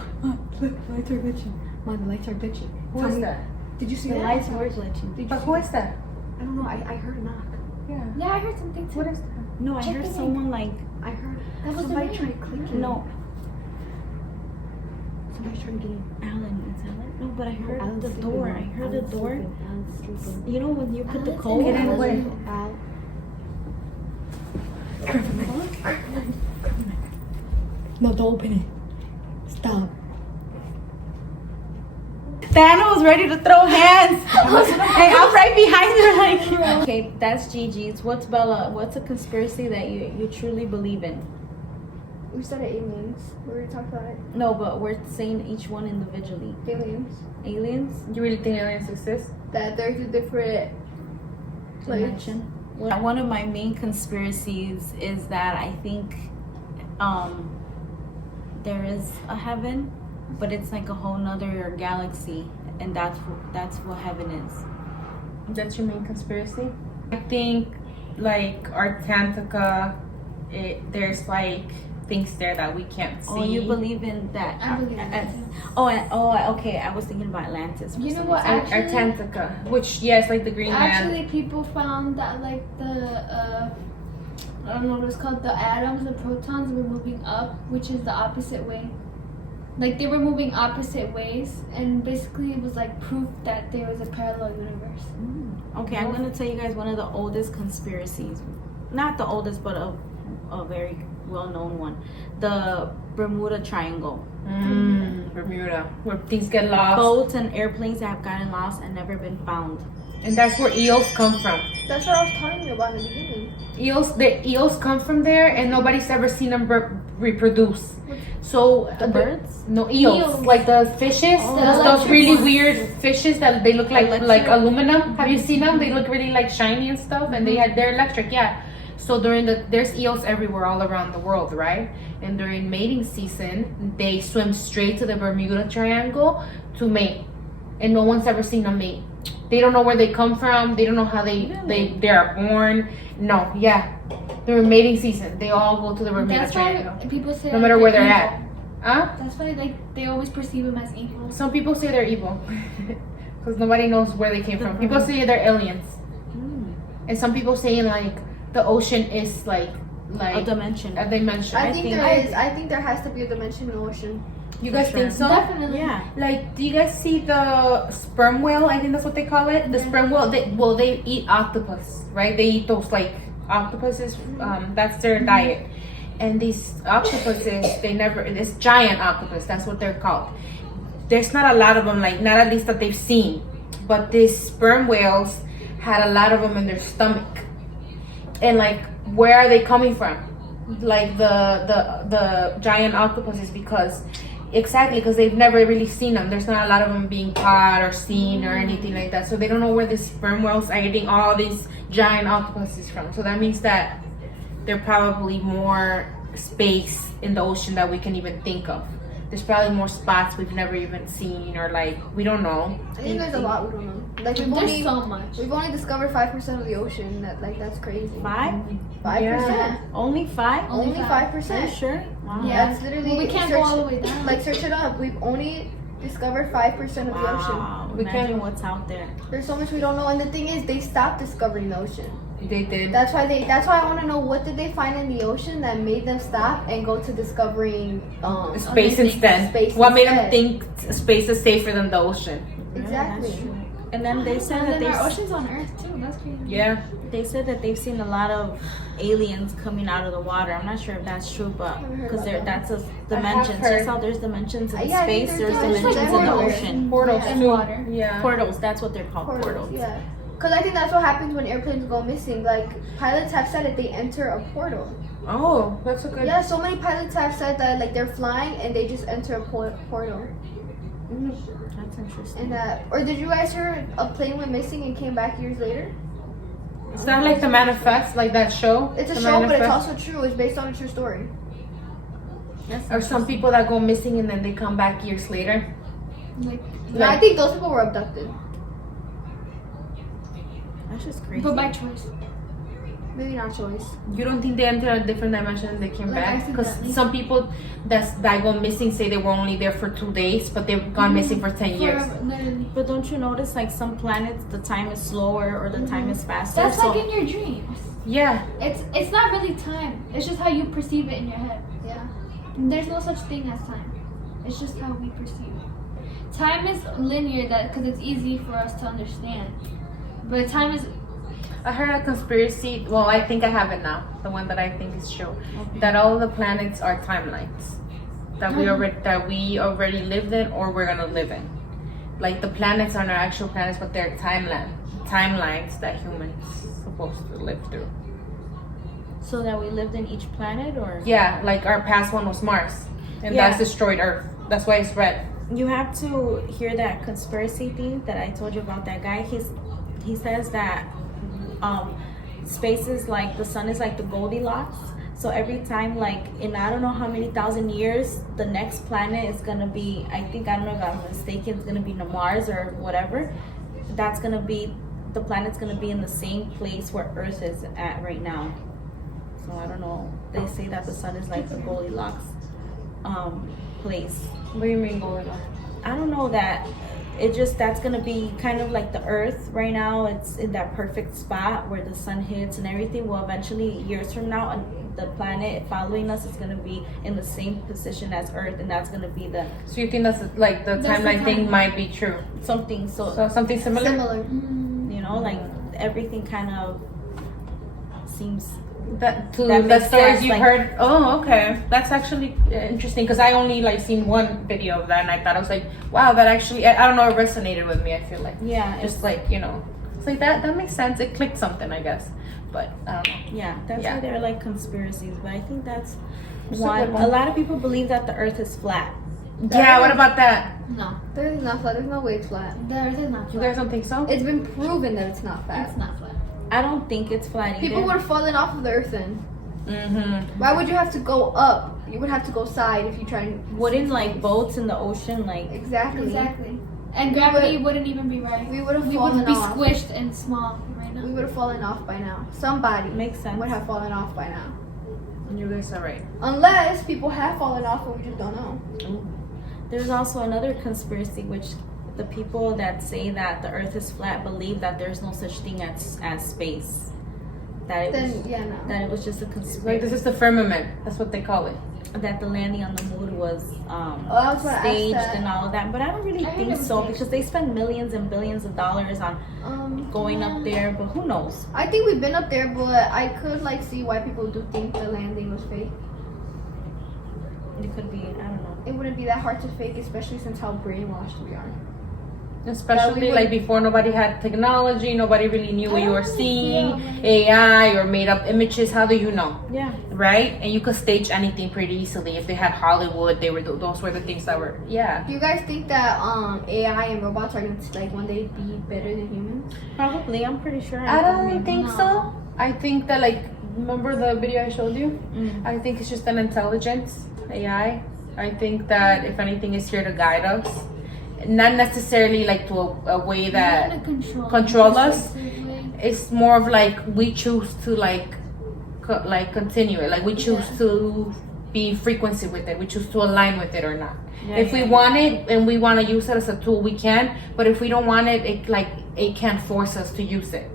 The lights are glitching. Ma, the lights are glitching. Who is that? Did you see The that? lights were glitching. Did you But see who that? is that? I don't know. I heard a knock. Yeah. Yeah, I heard something too. What is that? No, I Check heard the someone like I heard That was somebody the trying to click in. no, Somebody's trying to get in. Alan. Is Alan? No, but I heard Alan's the sleeping, door. Ma. I heard the Alan's door. sleeping. Alan's sleeping. You know when you put the Alan's code. Get in Alan- way. Al. No, don't open it. Stop. Diana was ready to throw hands. Hey, I'm right behind her. Like, okay, that's Gigi's. What's Bella? What's a conspiracy that you truly believe in? We said aliens. We already talked about it. No, but we're saying each one individually. Aliens. Aliens, You really think aliens exist? That there's a different place. dimension. One of my main conspiracies is that I think there is a heaven, but it's like a whole nother galaxy, and that's what heaven is. That's your main conspiracy? I think like Antarctica, there's like things there that we can't see. Oh, you believe in that? I believe in that too. Okay. I was thinking about Atlantis. for You know some what, reason. actually- Antarctica, which yes, like the Green Man. Actually, people found that like I don't know what it's called, the atoms, the protons were moving up, which is the opposite way. Like they were moving opposite ways, and basically it was like proof that there was a parallel universe. Okay, I'm gonna tell you guys one of the oldest conspiracies. Not the oldest, but a very well-known one. The Bermuda Triangle. Bermuda, where things get lost. Boats and airplanes that have gotten lost and never been found. And that's where eels come from. That's what I was telling you about in the beginning. The eels come from there, and nobody's ever seen them reproduce. So The birds? No, eels, like the fishes, Oh. those Electric really ones. weird fishes that they look like Electric? aluminum. Have you seen them? They look really like shiny and stuff, and they're electric, yeah. So there's eels everywhere, all around the world, right? And during mating season, they swim straight to the Bermuda Triangle to mate, and no one's ever seen them mate. They don't know where they come from. They don't know how they are born. No, yeah. During mating season, they all go to the Bermuda That's why Triangle, people say no matter where they're at. Huh? That's why like they always perceive them as evil. Some people say they're evil because nobody knows where they came from. People say they're aliens, and some people saying like the ocean is like A dimension. a dimension. I think think- there is. I think there has to be a dimension in the ocean. You guys For think sure. so? Definitely. Yeah. Like, do you guys see the sperm whale? I think that's what they call it. The sperm whale. They eat octopus, right? They eat those like octopuses. That's their diet. And these octopuses, this giant octopus, that's what they're called. There's not a lot of them, like not at least that they've seen. But these sperm whales had a lot of them in their stomach. And like, where are they coming from? Like the giant octopuses, because they've never really seen them. There's not a lot of them being caught or seen or anything like that. So they don't know where these sperm whales are getting all these giant octopuses from. So that means that there's probably more space in the ocean that we can even think of. There's probably more spots we've never even seen, or like we don't know. I think there's a lot we don't know. Like There's so much. we've only discovered 5% of the ocean. That's crazy. 5%? Only 5? Only Only 5%. Are you sure? Wow. Yeah. That's literally. Well, we can't search, go all the way down. Like search it up. We've only discovered 5% of the ocean. Wow, We imagine can't- what's out there. There's so much we don't know, and the thing is, they stopped discovering the ocean. They did. That's why I want to know, what did they find in the ocean that made them stop and go to discovering Space instead. space What made them instead. think space is safer than the ocean? Exactly. Yeah, that's true. And then they said that And then our oceans on Earth too. That's crazy. Yeah. they said that they've seen a lot of aliens coming out of the water. I'm not sure if that's true, but Haven't heard because about that's a I have dimensions. heard. Just how there's dimensions in Yeah, I think space, there's there's dimensions dimensions in the everywhere. ocean. Portals And too. water. Yeah. Portals, that's what they're called. Portals. Yeah. Because I think that's what happens when airplanes go missing. Like, pilots have said that they enter a portal. Oh, that's a good. Yeah, so many pilots have said that, like, they're flying and they just enter a portal. That's interesting. And or did you guys hear a plane went missing and came back years later? It's not like the Manifest, like that show. It's a The show, but it's Manifest. also true. It's based on a true story. Or some people that go missing and then they come back years later. Like, No, I think those people were abducted. That's just crazy. but by choice. Maybe not choice. You don't think they entered a different dimension and they came Like back? Because accidentally. some people that go missing say they were only there for 2 days, but they've gone missing for 10 years. Forever, literally. But don't you notice, like, some planets, the time is slower or the time is faster? That's so like in your dreams. Yeah. It's not really time. It's just how you perceive it in your head. Yeah. There's no such thing as time. It's just how we perceive it. Time is linear, that because it's easy for us to understand. But time is I heard a conspiracy. Well, I think I have it now. The one that I think is true. That all the planets are timelines. That we already lived in or we're gonna live in. Like the planets are not actual planets, but they're timelines that humans supposed to live through. So that we lived in each planet, or Yeah, like our past one was Mars, and Yeah. that's destroyed Earth. That's why it's red. you have to hear that conspiracy thing that I told you about that guy. He says that space is like the sun is like the Goldilocks. So every time, like in I don't know how many thousand years, the next planet is gonna be, I don't know if I'm mistaken, it's gonna be Mars or whatever. That's gonna be, the planet's gonna be in the same place where Earth is at right now. So I don't know. They say that the sun is like the Goldilocks place. What do you mean Goldilocks? I don't know, that it just, that's gonna be kind of like the Earth right now. It's in that perfect spot where the sun hits and everything. Well, eventually years from now, the planet following us is gonna be in the same position as Earth, and that's gonna be the So you think that's like the That's the timeline thing timeline. might be true? something. So So something similar. Similar. you know, like everything kind of seems. That to That the makes stories sense, you've like- heard. Oh, okay, that's actually interesting because I only like seen one video of that, and I thought I was like, wow, that actually I don't know, it resonated with me. I feel like Yeah, it's just like it's like that makes sense. It clicked something, I guess, but I don't know. yeah. That's Yeah. why they're like conspiracies, but I think that's It's a one. good one. A lot of people believe that the Earth is flat. Yeah, what about that? no. The Earth is not flat. There's no way it's flat. The Earth is not You flat. guys don't think so? It's been proven that it's not flat. It's not flat. I don't think it's flat either. People would have fallen off of the Earth then. Mm-hmm. Why would you have to go up? You would have to go side if you try and. Wouldn't like boats in the ocean like. Exactly. Exactly. And We gravity would- wouldn't even be right. We would have We fallen would be off. squished and small right now. We would have fallen off by now. Somebody Makes sense. would have fallen off by now. You guys are right. Unless people have fallen off, but we just don't know. There's also another conspiracy, which the people that say that the Earth is flat believe that there's no such thing as space. That it was Then yeah, no. that it was just a Like conspiracy. this is the firmament. That's what they call it. That the landing on the moon was I was gonna ask staged that. and all of that, but I don't really I heard think it was so staged. because they spend millions and billions of dollars on going up there. But who knows? I think we've been up there, but I could like see why people do think the landing was fake. It could be. I don't know. It wouldn't be that hard to fake, especially since how brainwashed we are. Especially would- like before, nobody had technology. Nobody really knew what you were seeing. Yeah. AI or made up images. How do you know? Yeah. Right? And you could stage anything pretty easily. If they had Hollywood, those were the things that were Do you guys think that AI and robots are gonna like one day be better than humans? Probably. I'm pretty sure. I don't maybe. think so. I think that like remember the video I showed you? Mm. I think it's just an intelligence, AI. I think that if anything is here to guide us. Not necessarily like to a way that control us. It's more of like we choose to like continue it. Like we choose to be frequency with it. We choose to align with it or not. If we yeah. want it and we want to use it as a tool, we can. But if we don't want it, it can't force us to use it.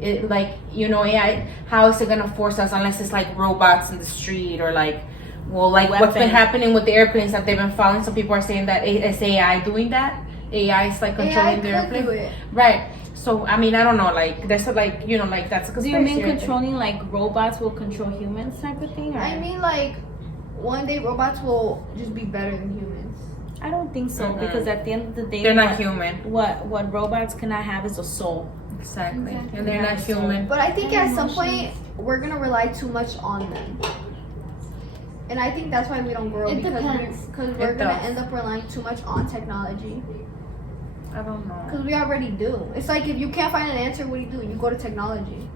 It like, you know, AI. How is it gonna force us unless it's like robots in the street or like, well, like what's been happening with the airplanes that they've been following. Some people are saying that it's AI doing that. AI is like controlling the airplane. do it. Right. So I mean, I don't know. Like there's a, like, you know, like that's a Do conspiracy. you mean right there. controlling like robots will control humans type of thing? Or? I mean, like, one day robots will just be better than humans. I don't think so because at the end of the day, They're not human. What robots cannot have is a soul. Exactly. Exactly. And they're Yeah, not so- human. But I think And at some point emotions. we're gonna rely too much on them, and I think that's why we don't grow It because depends. we're It gonna does. end up relying too much on technology. I don't know. Because we already do. It's like if you can't find an answer, what do? You go to technology.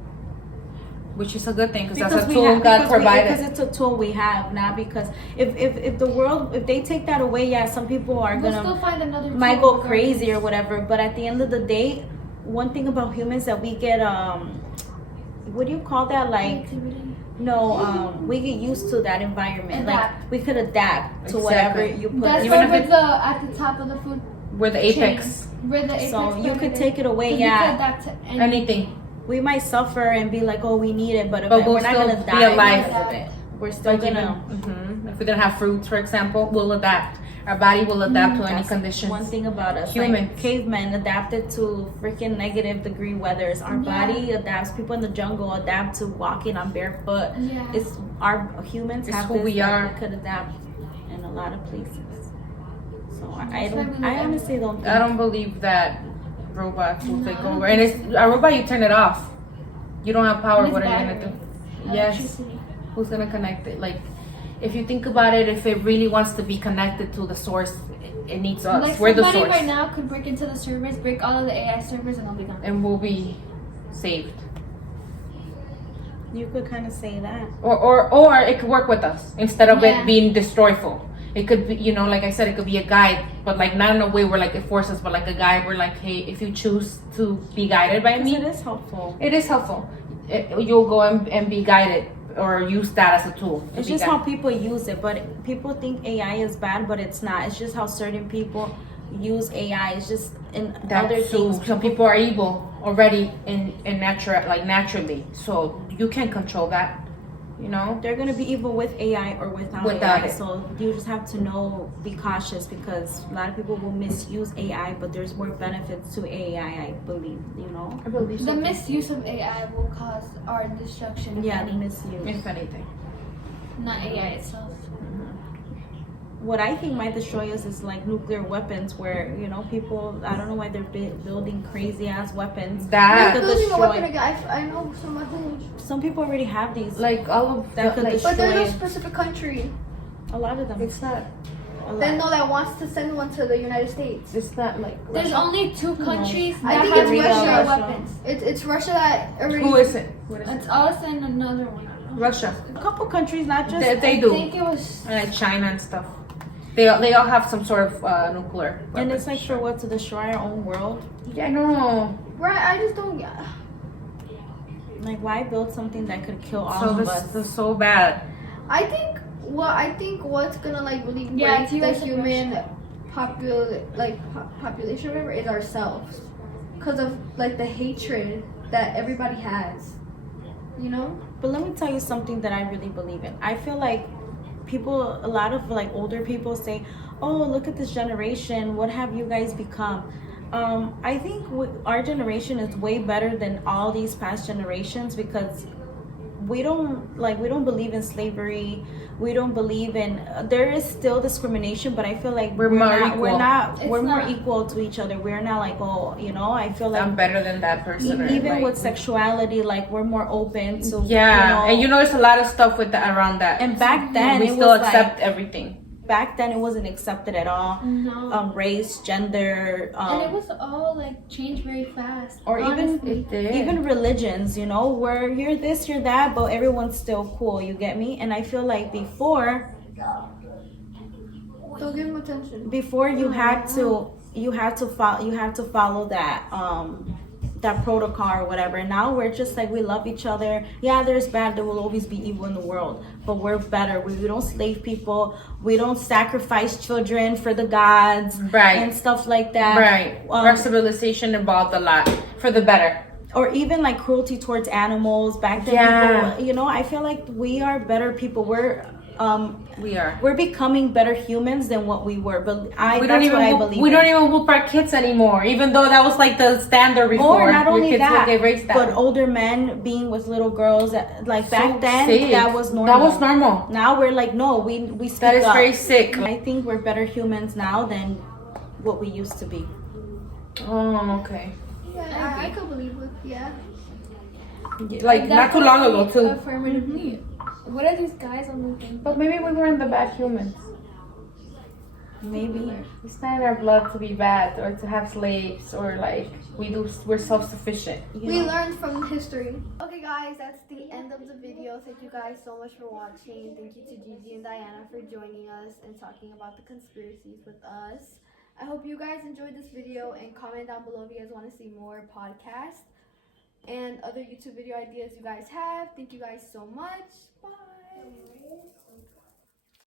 Which is a good thing because that's a we tool have, God because provided. it's a tool we have, not because if the world, if they take that away, yeah, some people are We'll gonna still find another might tool go crazy or whatever. But at the end of the day, one thing about humans that we get what do you call that, like creativity. no we get used to that environment, like Adapt. we could adapt to Exactly. whatever you put That's us Even why if we're it- at the top of the food We're the apex. chain. We're the apex so you could predator. take it away, 'Cause we yeah, could adapt to Anything. we might suffer and be like, oh, we need it, but But we'll we're not still gonna be die alive. because of it. We're still Like gonna even, if we didn't have fruits, for example, we'll adapt. Our body will adapt to any That's conditions. one thing about us. Humans. Like cavemen adapted to freaking -degree weathers. Our body adapts. People in the jungle adapt to walking on barefoot. Yeah. It's our humans It's have who this we that are. we could adapt in a lot of places. So I That's why don't. we I live honestly don't. Think, I don't believe that robots will take No. over. And it's a robot, you turn it off. You don't have power. And it's What are you gonna battery. do? Yes. Electricity. Who's gonna connect it? Like, if you think about it, if it really wants to be connected to the source, it needs us. Like We're the somebody source, right now could break into the servers, break all of the AI servers, and they'll be gone. and we'll be saved. you could kind of say that. Or it could work with us instead of Yeah. it being destroyful. It could be, you know, like I said, it could be a guide, but like not in a way where like it forces, but like a guide where like, hey, if you choose to be guided by Because me, it is helpful. it is helpful. You'll go and be guided or use that as a tool. to It's be just guided. how people use it, but people think AI is bad, but it's not. It's just how certain people use AI. It's just in That other too. things. Some people are evil already in natural, like naturally. So you can't control that. You know. They're gonna be evil with AI or without Without AI. it. So you just have to know, be cautious because a lot of people will misuse AI, but there's more benefits to AI, I believe. You know. I believe The misuse of AI will cause our destruction. if Yeah, the any, misuse. If anything. not AI itself. What I think might destroy us is like nuclear weapons, where people. I don't know why they're building crazy ass weapons. That could Building a weapon destroy. again. I know someone who, Some people already have these. like all of That could like, destroy- but there's no it. specific country. A lot of them. it's not. A lot. Then no, that wants to send one to the United States. It's not like. There's Russia. only two countries I that think have it's nuclear Russia. weapons. It's Russia that already. Who is it? What is it? It's us and another one. I don't know. Russia. A couple countries, not just. They I do. think it was. And like China and stuff. They all have some sort of nuclear. And it's weapons. like for what, to destroy our own world. Yeah, I know. Right, I just don't get. Like, why build something that could kill all So of this us? is so bad. I think what's gonna like really Yeah, break it's the US and human population, whatever, is ourselves, because of like the hatred that everybody has. You know. But let me tell you something that I really believe in. I feel like a lot of like older people say, "Oh, look at this generation. What have you guys become?" I think our generation is way better than all these past generations because we don't believe in slavery. We don't believe in. There is still discrimination, but I feel like We're more not. equal. We're not. It's We're more not. equal to each other. We're not like, oh, I feel like I'm better than that person. or, even like, with sexuality, like we're more open to. Yeah, and there's a lot of stuff with that around that. And back then, we it still was accept everything. back then it wasn't accepted at all. No. Race, gender, and it was all like changed very fast. or honestly. even religions, where you're this, you're that, but everyone's still cool. You get me? And I feel like before Don't give them attention. you had to follow that that protocol or whatever. And now we're just like, we love each other. Yeah, there's bad, there will always be evil in the world, but we're better. We don't slave people, we don't sacrifice children for the gods, right, and stuff like that. Right. Our civilization evolved a lot for the better. Or even like cruelty towards animals back then. Yeah. People, you know, I feel like we are better people. We're becoming better humans than what we were. But I believe. We don't even whoop our kids anymore, even though that was like the standard before. Or not only kids that, would get raised but older men being with little girls. Like back then, sick. that was normal. That was normal. Now we're like, no, we speak That is up. very sick. I think we're better humans now than what we used to be. Oh, okay. Yeah, I could believe it. Yeah. Like not too long ago too. Affirmatively. What are these guys on the thing? But maybe we weren't the bad humans. Maybe. It's not in our blood to be bad or to have slaves or like we're self-sufficient. We learned from history. Okay guys, that's the end of the video. Thank you guys so much for watching. Thank you to Gigi and Diana for joining us and talking about the conspiracies with us. I hope you guys enjoyed this video, and comment down below if you guys want to see more podcasts and other YouTube video ideas you guys have. Thank you guys so much. Bye.